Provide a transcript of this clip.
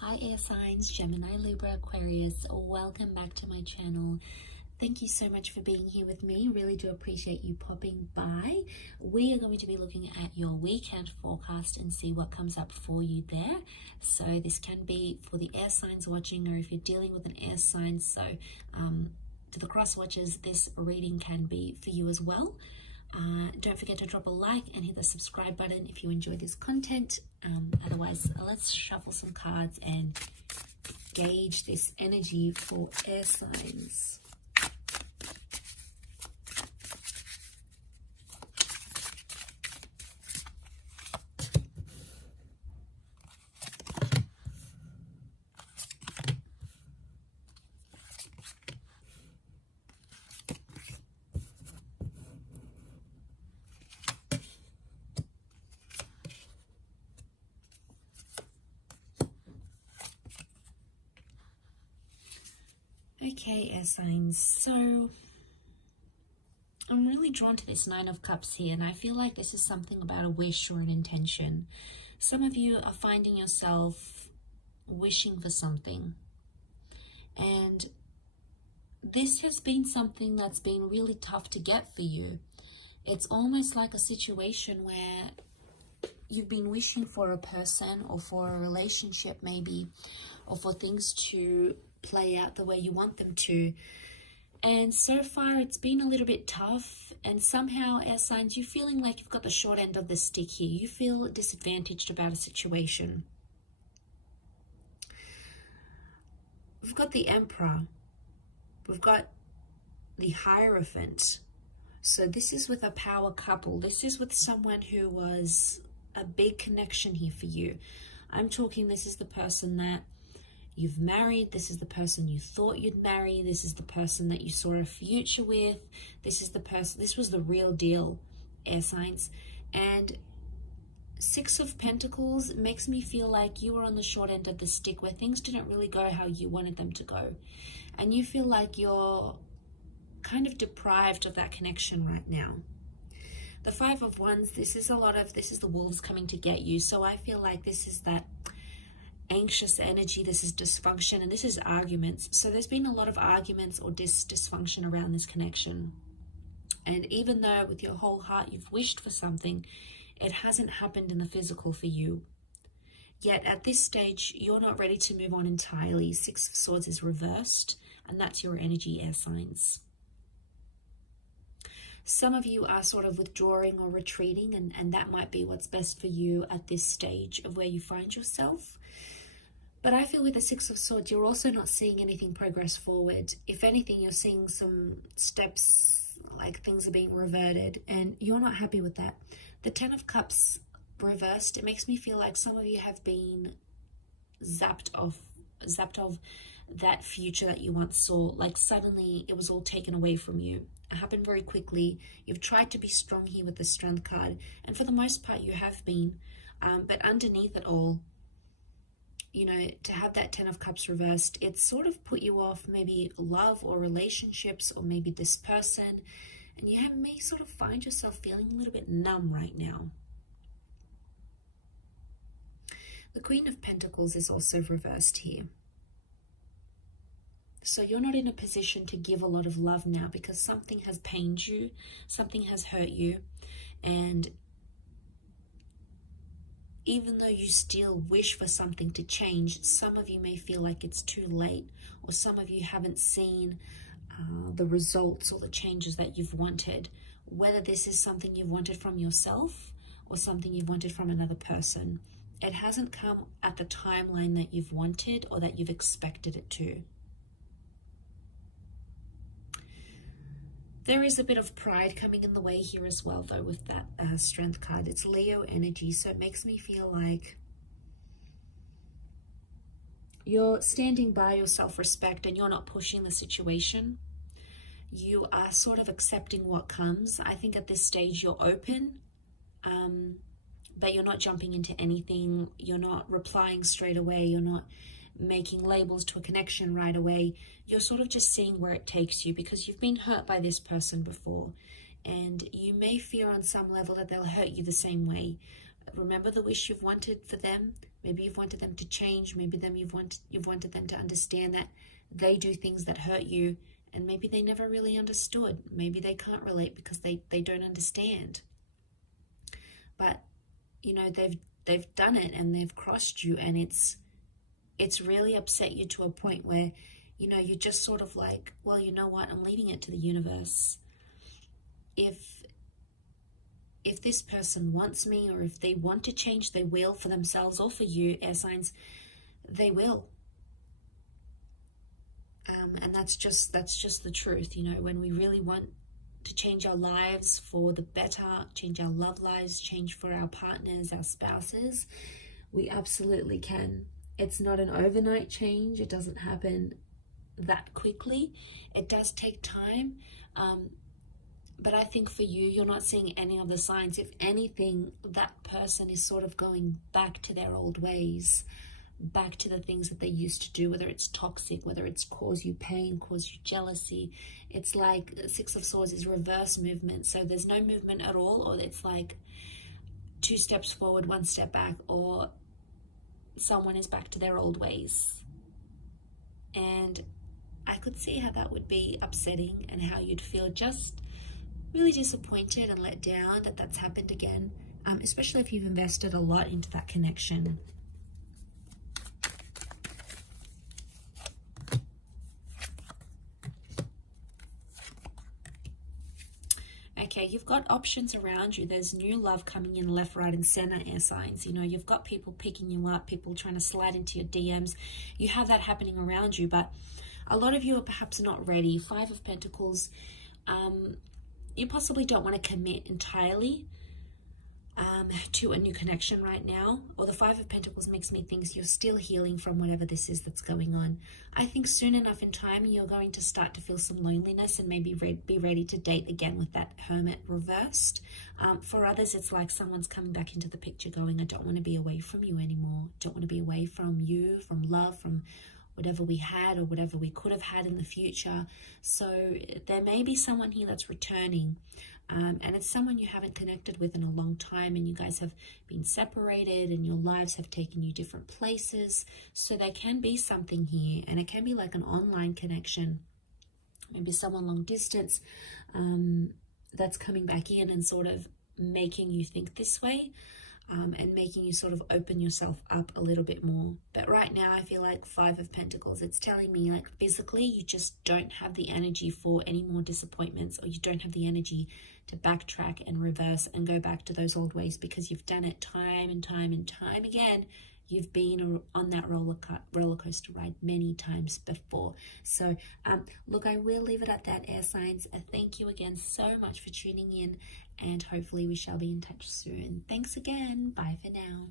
Hi air signs, Gemini, Libra, Aquarius, welcome back to my channel. Thank you so much for being here with me. Really do appreciate you popping by. We are going to be looking at your weekend forecast and see what comes up for you there. So this can be for the air signs watching, or if you're dealing with an air sign. So to the cross watchers, this reading can be for you as well. Don't forget to drop a like and hit the subscribe button if you enjoy this content. Otherwise, let's shuffle some cards and gauge this energy for air signs. Okay, air signs, so I'm really drawn to this Nine of Cups here, and I feel like this is something about a wish or an intention. Some of you are finding yourself wishing for something, and this has been something that's been really tough to get for you. It's almost like a situation where you've been wishing for a person or for a relationship maybe, or for things to play out the way you want them to, and so far it's been a little bit tough, and somehow air signs, you're feeling like you've got the short end of the stick here. You feel disadvantaged about a situation. We've got the Emperor, we've got the Hierophant. So this is with a power couple. This is with someone who was a big connection here for you. I'm talking, this is the person that you've married, this is the person you thought you'd marry, this is the person that you saw a future with, this is the person, this was the real deal, air signs. And Six of Pentacles makes me feel like you were on the short end of the stick, where things didn't really go how you wanted them to go, and you feel like you're kind of deprived of that connection right now. The Five of Wands, this is the wolves coming to get you. So I feel like this is that anxious energy, this is dysfunction, and this is arguments. So there's been a lot of arguments or dysfunction around this connection. And even though with your whole heart you've wished for something, it hasn't happened in the physical for you. Yet at this stage, you're not ready to move on entirely. Six of Swords is reversed, and that's your energy, air signs. Some of you are sort of withdrawing or retreating, and that might be what's best for you at this stage of where you find yourself. But I feel with the Six of Swords, you're also not seeing anything progress forward. If anything, you're seeing some steps, like things are being reverted, and you're not happy with that. The Ten of Cups reversed, it makes me feel like some of you have been zapped of that future that you once saw. Like suddenly it was all taken away from you. It happened very quickly. You've tried to be strong here with the Strength card, and for the most part you have been, but underneath it all, you know, to have that Ten of Cups reversed, it's sort of put you off maybe love or relationships, or maybe this person, and you may sort of find yourself feeling a little bit numb right now. The Queen of Pentacles is also reversed here. So you're not in a position to give a lot of love now, because something has pained you, something has hurt you, and even though you still wish for something to change, some of you may feel like it's too late, or some of you haven't seen the results or the changes that you've wanted, whether this is something you've wanted from yourself or something you've wanted from another person. It hasn't come at the timeline that you've wanted or that you've expected it to. There is a bit of pride coming in the way here as well, though, with that Strength card. It's Leo energy, so it makes me feel like you're standing by your self-respect and you're not pushing the situation. You are sort of accepting what comes. I think at this stage you're open, but you're not jumping into anything. You're not replying straight away. You're not making labels to a connection right away. You're sort of just seeing where it takes you, because you've been hurt by this person before, and you may fear on some level that they'll hurt you the same way. Remember the wish you've wanted for them, Maybe you've wanted them to change. Maybe you've wanted them to understand that they do things that hurt you, and maybe they never really understood. Maybe they can't relate because they don't understand. But you know, they've done it and they've crossed you, and it's really upset you to a point where, you know, you're just sort of like, well, you know what, I'm leaving it to the universe. If this person wants me, or if they want to change, they will, for themselves or for you, air signs, they will. And that's just the truth. You know, when we really want to change our lives for the better, change our love lives, change for our partners, our spouses, we absolutely can. It's not an overnight change. It doesn't happen that quickly. It does take time. But I think for you, you're not seeing any of the signs. If anything, that person is sort of going back to their old ways, back to the things that they used to do, whether it's toxic, whether it's cause you pain, cause you jealousy. It's like Six of Swords is reverse movement. So there's no movement at all, or it's like 2 steps forward, 1 step back, or someone is back to their old ways. And I could see how that would be upsetting, and how you'd feel just really disappointed and let down that that's happened again, especially if you've invested a lot into that connection. Okay, you've got options around you. There's new love coming in left, right, and center, air signs. You know, you've got people picking you up, people trying to slide into your DMs. You have that happening around you, but a lot of you are perhaps not ready. 5 of Pentacles, you possibly don't want to commit entirely to a new connection right now. Or the 5 of Pentacles makes me think you're still healing from whatever this is that's going on. I think soon enough in time, you're going to start to feel some loneliness and maybe be ready to date again with that Hermit reversed. For others, it's like someone's coming back into the picture going, I don't want to be away from you anymore. I don't want to be away from you, from love, from whatever we had or whatever we could have had in the future. So there may be someone here that's returning, and it's someone you haven't connected with in a long time, and you guys have been separated and your lives have taken you different places. So there can be something here, and it can be like an online connection, maybe someone long distance that's coming back in and sort of making you think this way. And making you sort of open yourself up a little bit more. But right now, I feel like 5 of Pentacles, it's telling me like physically, you just don't have the energy for any more disappointments, or you don't have the energy to backtrack and reverse and go back to those old ways, because you've done it time and time and time again. You've been on that roller coaster ride many times before. So look, I will leave it at that, air signs. Thank you again so much for tuning in, and hopefully we shall be in touch soon. Thanks again. Bye for now.